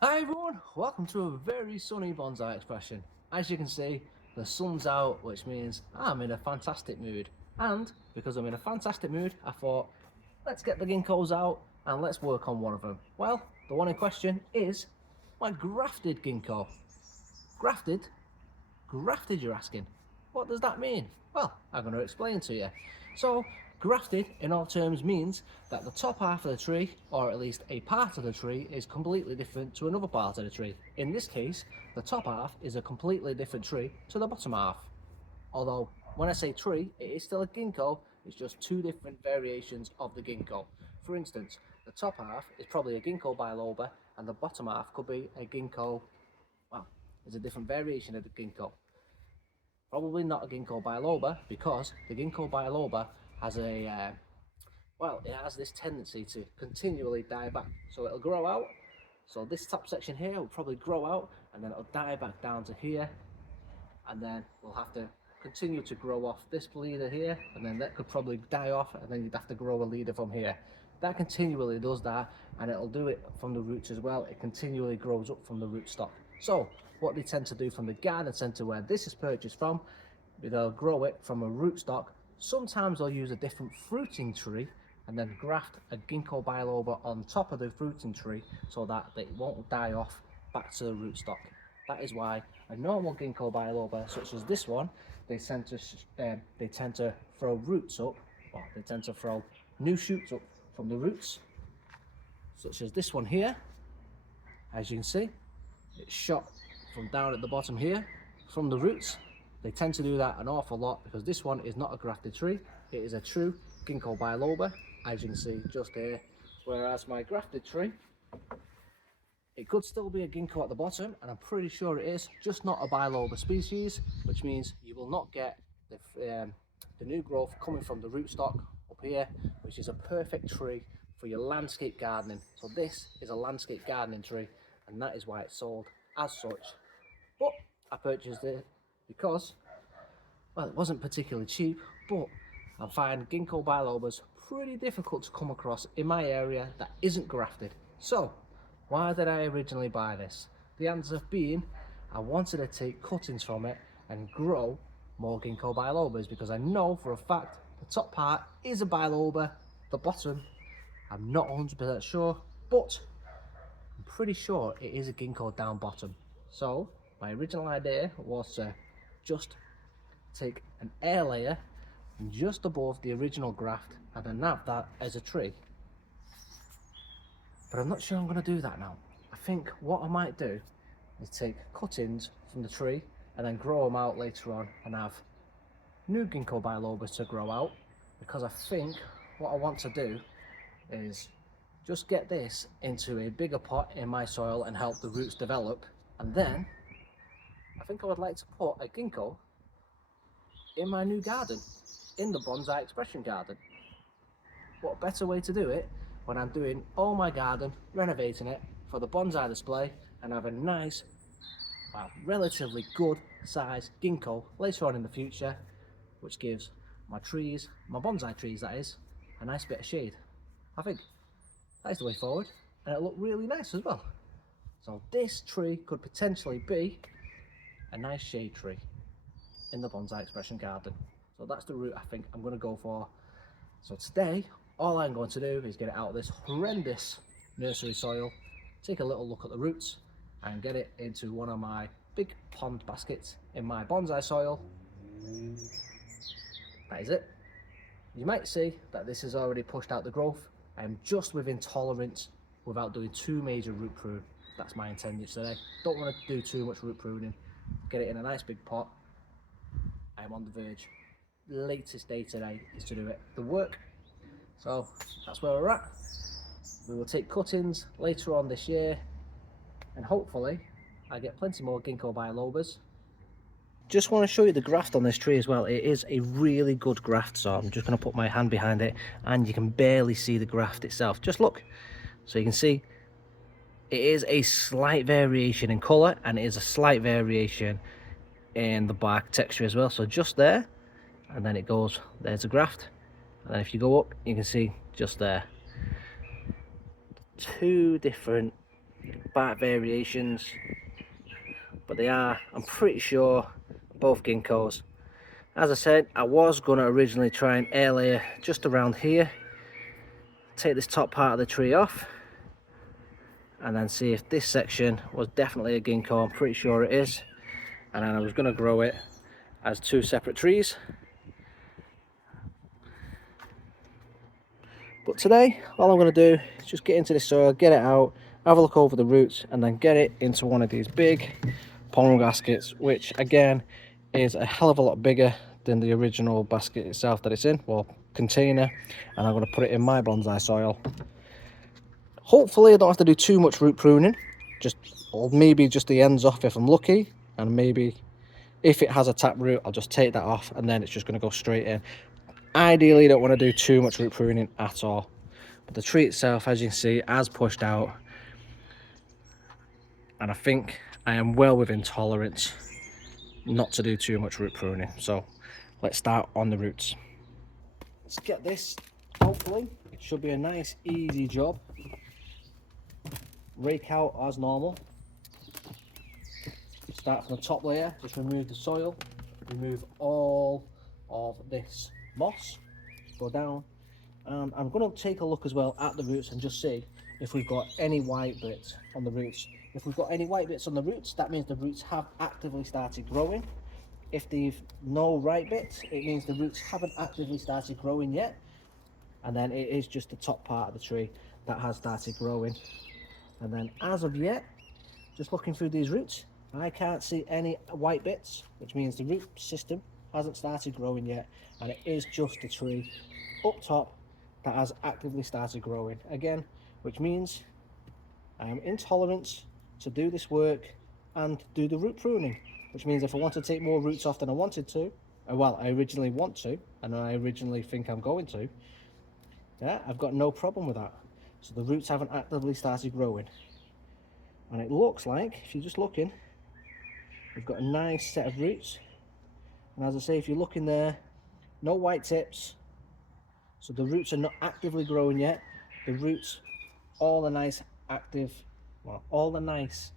Hi everyone, welcome to a very sunny bonsai expression. As you can see, the sun's out, which means I'm in a fantastic mood. And because I'm in a fantastic mood, I thought, let's get the ginkgos out and let's work on one of them. Well, the one in question is my grafted ginkgo. Grafted? Grafted, you're asking? What does that mean? Well, I'm going to explain to you. So, grafted in all terms means that the top half of the tree, or at least a part of the tree, is completely different to another part of the tree. In this case, the top half is a completely different tree to the bottom half. Although, when I say tree, it is still a ginkgo, it's just two different variations of the ginkgo. For instance, the top half is probably a ginkgo biloba, and the bottom half could be a ginkgo, well, it's a different variation of the ginkgo. Probably not a Ginkgo biloba because the Ginkgo biloba has it has this tendency to continually die back. So it'll grow out. So this top section here will probably grow out and then it'll die back down to here. And then we'll have to continue to grow off this leader here. And then that could probably die off and then you'd have to grow a leader from here. That continually does that and it'll do it from the roots as well. It continually grows up from the rootstock. So what they tend to do from the garden centre where this is purchased from, they'll grow it from a rootstock. Sometimes they'll use a different fruiting tree and then graft a ginkgo biloba on top of the fruiting tree so that it won't die off back to the rootstock. That is why a normal ginkgo biloba, such as this one, they tend to throw roots up, or they tend to throw new shoots up from the roots, such as this one here. As you can see, it's shot from down at the bottom here from the roots. They tend to do that an awful lot because this one is not a grafted tree, it is a true ginkgo biloba, as you can see just here. Whereas my grafted tree, it could still be a ginkgo at the bottom, and I'm pretty sure it is, just not a biloba species, which means you will not get the new growth coming from the rootstock up here, which is a perfect tree for your landscape gardening. So this is a landscape gardening tree, and that is why it's sold as such. But I purchased it because, well, it wasn't particularly cheap, but I find ginkgo bilobas pretty difficult to come across in my area that isn't grafted. So why did I originally buy this? The answer being, I wanted to take cuttings from it and grow more ginkgo bilobas because I know for a fact the top part is a biloba, the bottom I'm not 100% sure, but I'm pretty sure it is a ginkgo down bottom. So my original idea was to just take an air layer just above the original graft and then have that as a tree. But I'm not sure I'm going to do that now. I think what I might do is take cuttings from the tree and then grow them out later on and have new ginkgo bilobas to grow out, because I think what I want to do is just get this into a bigger pot in my soil and help the roots develop, and then I think I would like to put a ginkgo in my new garden, in the bonsai expression garden. What better way to do it when I'm doing all my garden, renovating it for the bonsai display, and have a nice, well, relatively good size ginkgo later on in the future, which gives my trees, my bonsai trees that is, a nice bit of shade. I think that is the way forward, and it'll look really nice as well. So this tree could potentially be a nice shade tree in the bonsai expression garden. So that's the route I think I'm going to go for. So today, all I'm going to do is get it out of this horrendous nursery soil, take a little look at the roots, and get it into one of my big pond baskets in my bonsai soil. That is it. You might see that this has already pushed out the growth. I am just within tolerance without doing too major root prune. That's my intention today. Don't want to do too much root pruning. Get it in a nice big pot. I am on the verge. The latest day today is to do it. The work. So that's where we're at. We will take cuttings later on this year, and hopefully I get plenty more ginkgo bilobas. Just want to show you the graft on this tree as well. It is a really good graft, so I'm just going to put my hand behind it and you can barely see the graft itself. Just look. So you can see it is a slight variation in colour and it is a slight variation in the bark texture as well. So just there, and then it goes, there's a graft, and then if you go up you can see just there two different bark variations, but they are, I'm pretty sure, both ginkgos. As I said, I was going to originally try and air layer just around here, take this top part of the tree off, and then see if this section was definitely a ginkgo. I'm pretty sure it is. And then I was going to grow it as two separate trees. But today, all I'm going to do is just get into the soil, get it out, have a look over the roots, and then get it into one of these big pond baskets, which again is a hell of a lot bigger than the original basket itself that it's in, well, container. And I'm going to put it in my bonsai soil. Hopefully I don't have to do too much root pruning, or maybe just the ends off if I'm lucky, and maybe if it has a tap root I'll just take that off and then it's just going to go straight in. Ideally you don't want to do too much root pruning at all, but the tree itself, as you can see, has pushed out, and I think I am well within tolerance not to do too much root pruning. So let's start on the roots. Let's get this, hopefully it should be a nice easy job. Rake out as normal. Start from the top layer, just remove the soil, remove all of this moss, go down, and I'm going to take a look as well at the roots and just see if we've got any white bits on the roots. If we've got any white bits on the roots, that means the roots have actively started growing. If they've no white bits, it means the roots haven't actively started growing yet, and then it is just the top part of the tree that has started growing. And then as of yet, just looking through these roots, I can't see any white bits, which means the root system hasn't started growing yet, and it is just the tree up top that has actively started growing again, which means I am in tolerance to do this work and do the root pruning, which means if I want to take more roots off than I wanted to, well, I originally want to, and I originally think I'm going to, yeah, I've got no problem with that. So the roots haven't actively started growing, and it looks like, if you're just looking, we've got a nice set of roots. And as I say, if you look in there, no white tips, so the roots are not actively growing yet. The roots, all the nice active, well, all the nice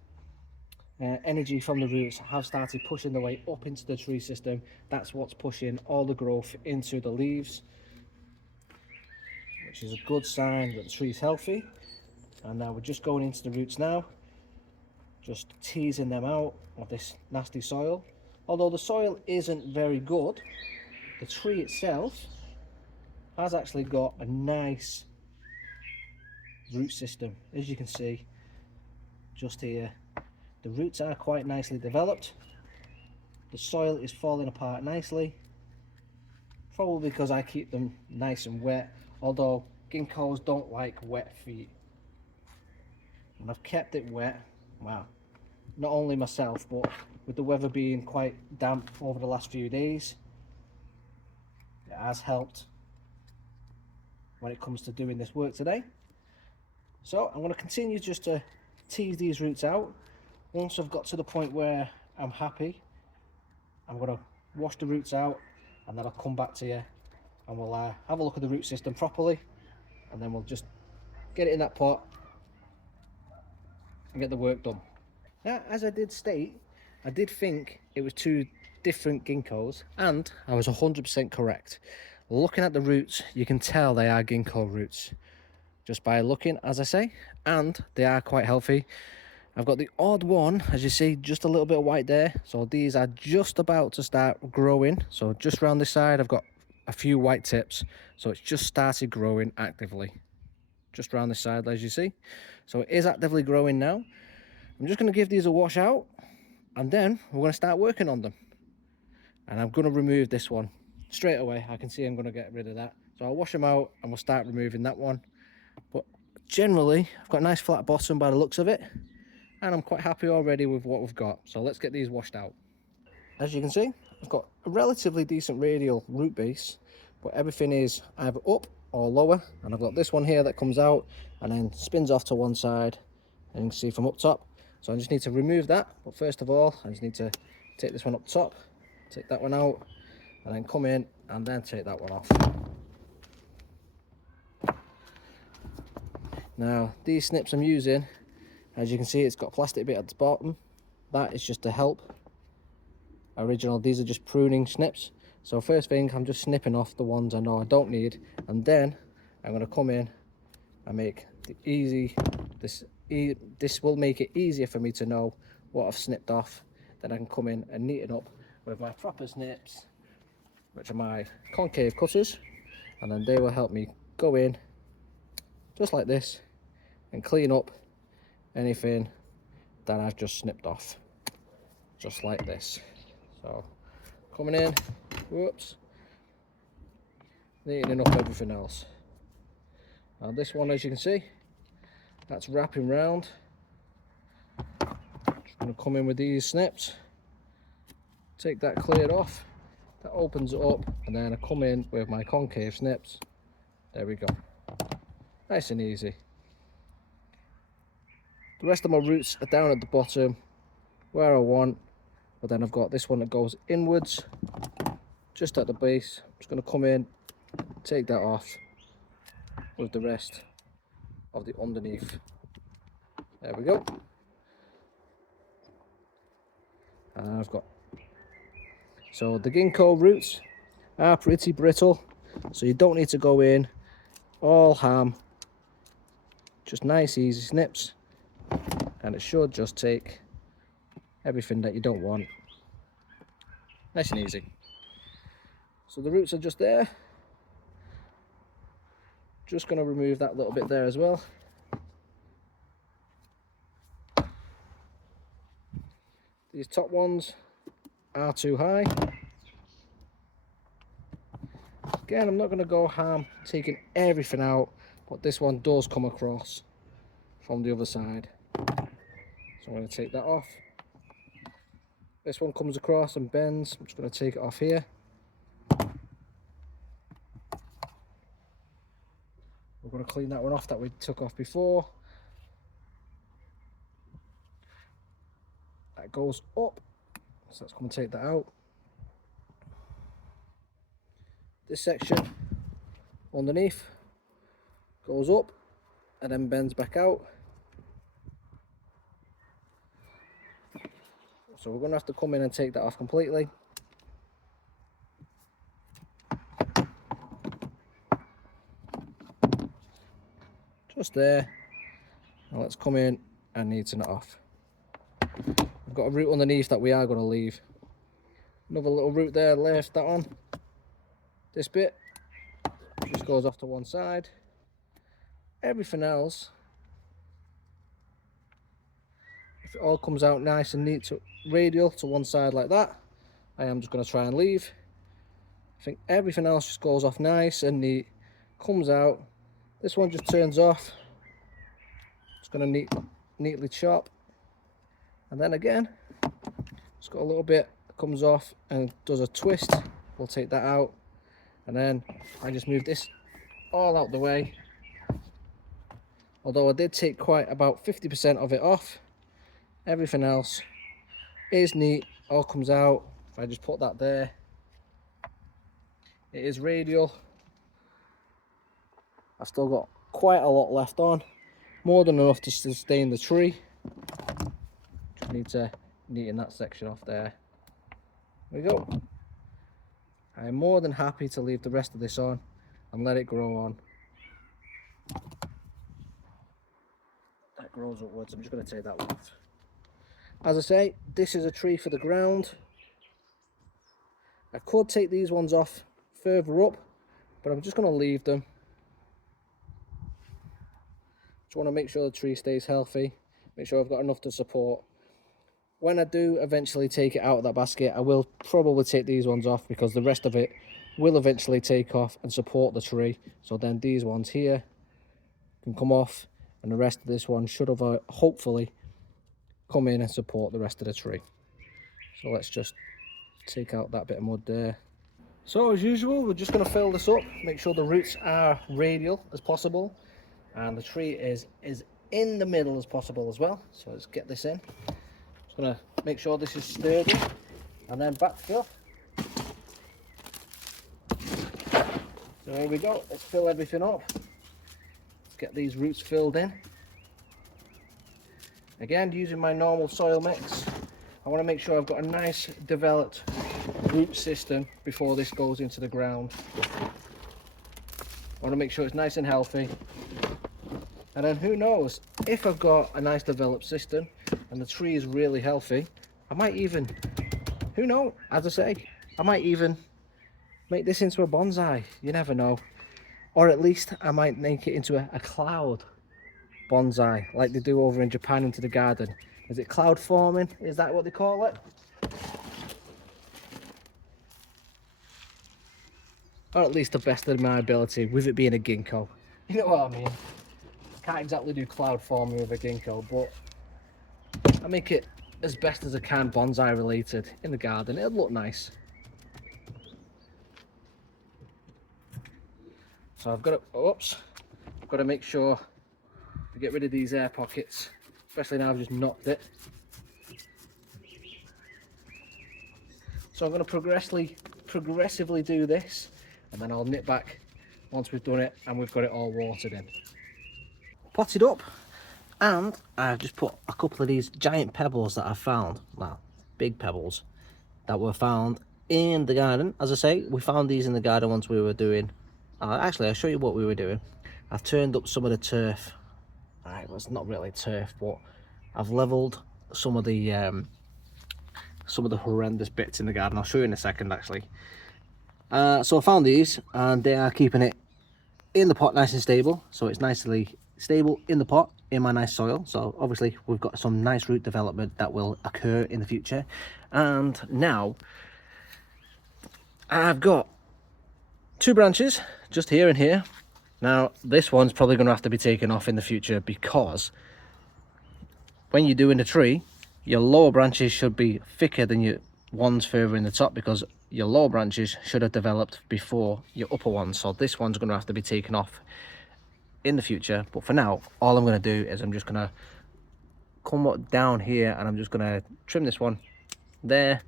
energy from the roots have started pushing their way up into the tree system. That's what's pushing all the growth into the leaves, which is a good sign that the tree is healthy. And now we're just going into the roots now, just teasing them out of this nasty soil. Although the soil isn't very good, the tree itself has actually got a nice root system. As you can see just here, the roots are quite nicely developed. The soil is falling apart nicely, probably because I keep them nice and wet, although ginkgos don't like wet feet, and I've kept it wet. Wow, not only myself, but with the weather being quite damp over the last few days, it has helped when it comes to doing this work today. So I'm going to continue just to tease these roots out. Once I've got to the point where I'm happy, I'm going to wash the roots out, and then I'll come back to you and we'll have a look at the root system properly, and then we'll just get it in that pot and get the work done. Now, as I did state, I did think it was two different ginkgos, and I was 100% correct. Looking at the roots, you can tell they are ginkgo roots just by looking, as I say, and they are quite healthy. I've got the odd one, as you see, just a little bit of white there, so these are just about to start growing. So just around this side I've got a few white tips, so it's just started growing actively just around this side, as you see. So it is actively growing now. I'm just going to give these a wash out, and then we're going to start working on them. And I'm going to remove this one straight away. I can see I'm going to get rid of that, so I'll wash them out and we'll start removing that one. But generally I've got a nice flat bottom by the looks of it, and I'm quite happy already with what we've got. So let's get these washed out. As you can see, I've got a relatively decent radial root base, but everything is either up or lower. And I've got this one here that comes out and then spins off to one side, and you can see from up top. So I just need to remove that. But first of all, I just need to take this one up top, take that one out, and then come in and then take that one off. Now, these snips I'm using As you can see, it's got a plastic bit at the bottom. That is just to help. Original, these are just pruning snips. So first thing, I'm just snipping off the ones I know I don't need, and then I'm going to come in and make the this will make it easier for me to know what I've snipped off. Then I can come in and neaten up with my proper snips, which are my concave cutters, and then they will help me go in just like this and clean up anything that I've just snipped off, just like this. So coming in, whoops, neatening up everything else. Now this one, as you can see, that's wrapping round. Just going to come in with these snips, take that cleared off, that opens it up, and then I come in with my concave snips. There we go, nice and easy. The rest of my roots are down at the bottom where I want, but then I've got this one that goes inwards just at the base. I'm just going to come in, take that off with the rest of the underneath. There we go. And I've got, so the ginkgo roots are pretty brittle, so you don't need to go in all ham, just nice easy snips, and it should just take everything that you don't want, nice and easy. So the roots are just there, just going to remove that little bit there as well. These top ones are too high. Again, I'm not going to go ham taking everything out, but this one does come across from the other side, so I'm going to take that off. This one comes across and bends. I'm just going to take it off here. We're going to clean that one off that we took off before. That goes up, so let's come and take that out. This section underneath goes up and then bends back out. So we're going to have to come in and take that off completely. Just there. Now let's come in and neaten it off. I've got a root underneath that we are going to leave. Another little root there left, that on. This bit just goes off to one side. Everything else, if it all comes out nice and neat to radial to one side like that, I am just going to try and leave. I think everything else just goes off nice and neat, comes out. This one just turns off. Just going to neatly chop, and then again it's got a little bit that comes off and does a twist. We'll take that out, and then I just move this all out the way. Although I did take quite about 50% of it off, everything else is neat, all comes out. If I just put that there, it is radial. I've still got quite a lot left on, more than enough to sustain the tree. Just need to neaten that section off there. There we go. I am more than happy to leave the rest of this on and let it grow on. That grows upwards. I'm just going to take that one off. As I say, this is a tree for the ground. I could take these ones off further up, but I'm just going to leave them. Just want to make sure the tree stays healthy, make sure I've got enough to support. When I do eventually take it out of that basket, I will probably take these ones off, because the rest of it will eventually take off and support the tree. So then these ones here can come off, and the rest of this one should have hopefully come in and support the rest of the tree. So let's just take out that bit of mud there. So as usual, we're just going to fill this up, make sure the roots are radial as possible, and the tree is in the middle as possible as well. So let's get this in. Just going to make sure this is sturdy, and then backfill. So here we go, let's fill everything up. Let's get these roots filled in. Again, using my normal soil mix, I want to make sure I've got a nice developed root system before this goes into the ground. I want to make sure it's nice and healthy. And then who knows, if I've got a nice developed system and the tree is really healthy, I might even, who knows, as I say, I might even make this into a bonsai. You never know. Or at least I might make it into a cloud bonsai, like they do over in Japan into the garden. Is it cloud forming? Is that what they call it? Or at least the best of my ability, with it being a ginkgo. You know what I mean? Can't exactly do cloud forming with a ginkgo, but I make it as best as I can bonsai related in the garden. It'll look nice. So I've got to make sure to get rid of these air pockets, especially now I've just knocked it. So I'm going to progressively do this, and then I'll nip back once we've done it and we've got it all watered in. Potted up, and I've just put a couple of these giant pebbles that I found, well, big pebbles that were found in the garden. As I say, we found these in the garden once we were doing, actually I'll show you what we were doing. I've turned up some of the turf. It was not really turf, but I've leveled some of the horrendous bits in the garden. I'll show you in a second actually. So I found these, and they are keeping it in the pot nice and stable, so it's nicely stable in the pot in my nice soil. So obviously we've got some nice root development that will occur in the future. And now I've got 2 branches just here and here. Now this one's probably going to have to be taken off in the future, because when you're doing the tree, your lower branches should be thicker than your ones further in the top, because your lower branches should have developed before your upper ones. So this one's going to have to be taken off in the future, but for now all I'm going to do is I'm just going to come down here and I'm just going to trim this one there,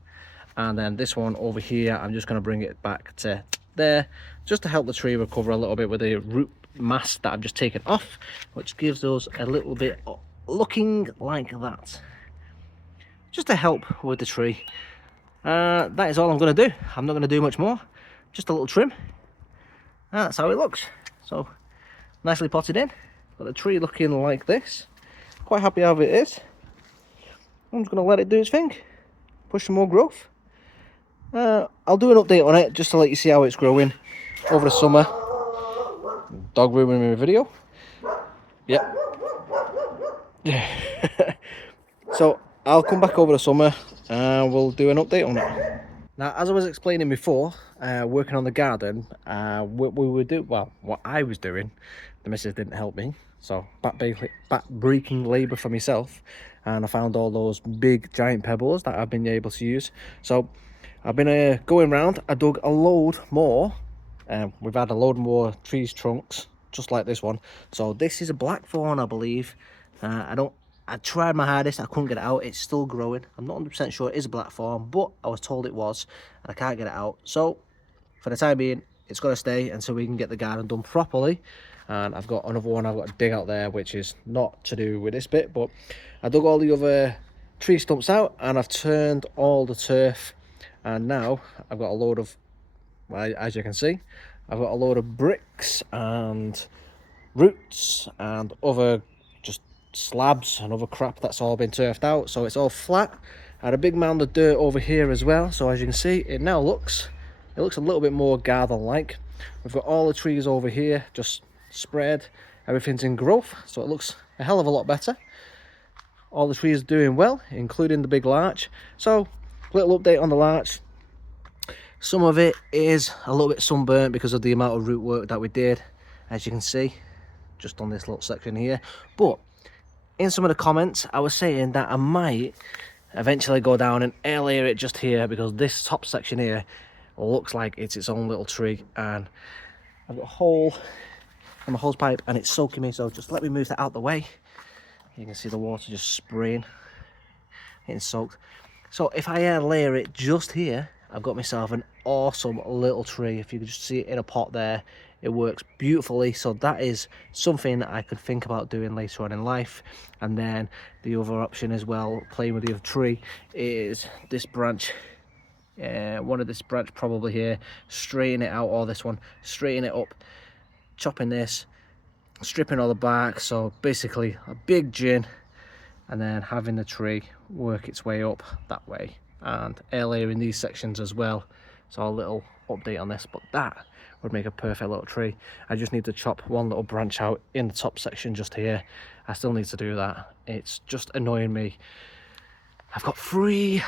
and then this one over here I'm just going to bring it back to there, just to help the tree recover a little bit with the root mass that I've just taken off, which gives us a little bit looking like that, just to help with the tree. That is all I'm going to do. I'm not going to do much more, just a little trim. That's how it looks. So nicely potted in, got the tree looking like this. Quite happy how it is. I'm just going to let it do its thing, push some more growth. I'll do an update on it just to let you see how it's growing over the summer. Dog ruining my video. Yep. So I'll come back over the summer and we'll do an update on it. Now, as I was explaining before, working on the garden, what I was doing, the missus didn't help me, so back breaking labour for myself, and I found all those big giant pebbles that I've been able to use. So I've been going round. I dug a load more. We've had a load more trees trunks, just like this one. So this is a blackthorn, I believe. I tried my hardest, I couldn't get it out. It's still growing. I'm not 100% sure it is a blackthorn, but I was told it was, and I can't get it out. So for the time being, it's got to stay until we can get the garden done properly. And I've got another one I've got to dig out there, which is not to do with this bit, but I dug all the other tree stumps out and I've turned all the turf, and now I've got a load of, well, as you can see, I've got a load of bricks and roots and other just slabs and other crap that's all been turfed out, so it's all flat. I had a big mound of dirt over here as well, so as you can see, it looks a little bit more garden like. We've got all the trees over here just spread, everything's in growth, so it looks a hell of a lot better. All the trees are doing well, including the big larch. So little update on the larch. Some of it is a little bit sunburnt because of the amount of root work that we did, as you can see just on this little section here. But in some of the comments I was saying that I might eventually go down and air layer it just here, because this top section here looks like it's its own little tree, and I've got a hole in my hose pipe and it's soaking me, so just let me move that out the way. You can see the water just spraying, getting soaked. So if I air layer it just here, I've got myself an awesome little tree. If you could just see it in a pot there, It works beautifully, so that is something that I could think about doing later on in life. And then the other option as well, playing with the other tree, is this branch. One of this branch probably here, straighten it out, or this one, straighten it up, chopping this, stripping all the bark, so basically a big gin, and then having the tree work its way up that way, and air layer in these sections as well. So a little update on this, but that would make a perfect little tree. I just need to chop one little branch out in the top section just here. I still need to do that. It's just annoying me. I've got three,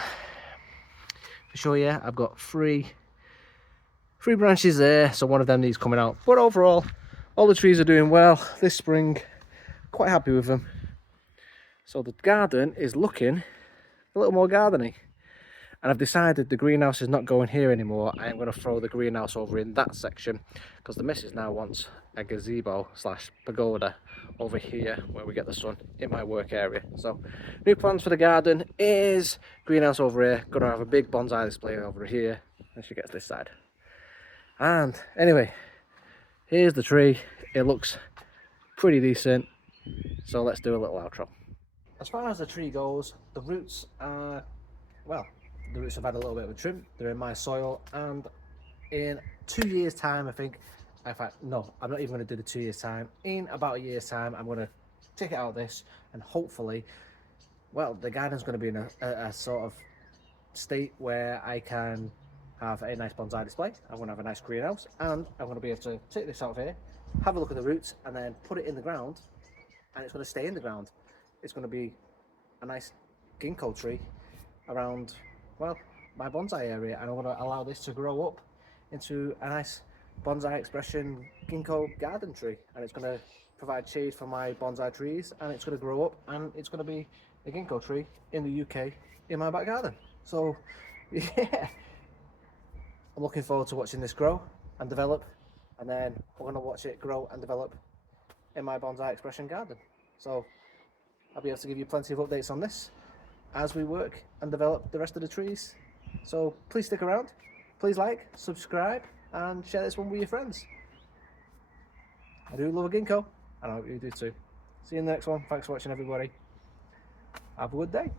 for sure, yeah, I've got three branches there, so one of them needs coming out. But overall, all the trees are doing well this spring. Quite happy with them. So the garden is looking a little more gardeny. And I've decided the greenhouse is not going here anymore. I am going to throw the greenhouse over in that section, because the missus now wants a gazebo slash pagoda over here where we get the sun in my work area. So new plans for the garden is greenhouse over here. Gonna have a big bonsai display over here, and she gets this side. And anyway, here's the tree. It looks pretty decent, so let's do a little outro. As far as the tree goes, the roots are, well, the roots have had a little bit of a trim. They're in my soil, and in 2 years time, I think, in fact, no, I'm not even going to do the 2 years time. In about a year's time, I'm going to take it out of this, and hopefully, well, the garden's going to be in a sort of state where I can have a nice bonsai display. I'm going to have a nice greenhouse, and I'm going to be able to take this out of here, have a look at the roots, and then put it in the ground, and it's going to stay in the ground. It's going to be a nice ginkgo tree around, well, my bonsai area, and I'm going to allow this to grow up into a nice bonsai expression ginkgo garden tree, and it's going to provide shade for my bonsai trees, and it's going to grow up, and it's going to be a ginkgo tree in the UK in my back garden. So yeah, I'm looking forward to watching this grow and develop, and then we're going to watch it grow and develop in my bonsai expression garden. So I'll be able to give you plenty of updates on this as we work and develop the rest of the trees. So please stick around, please like, subscribe, and share this one with your friends. I do love a ginkgo, and I hope you do too. See you in the next one. Thanks for watching, everybody. Have a good day.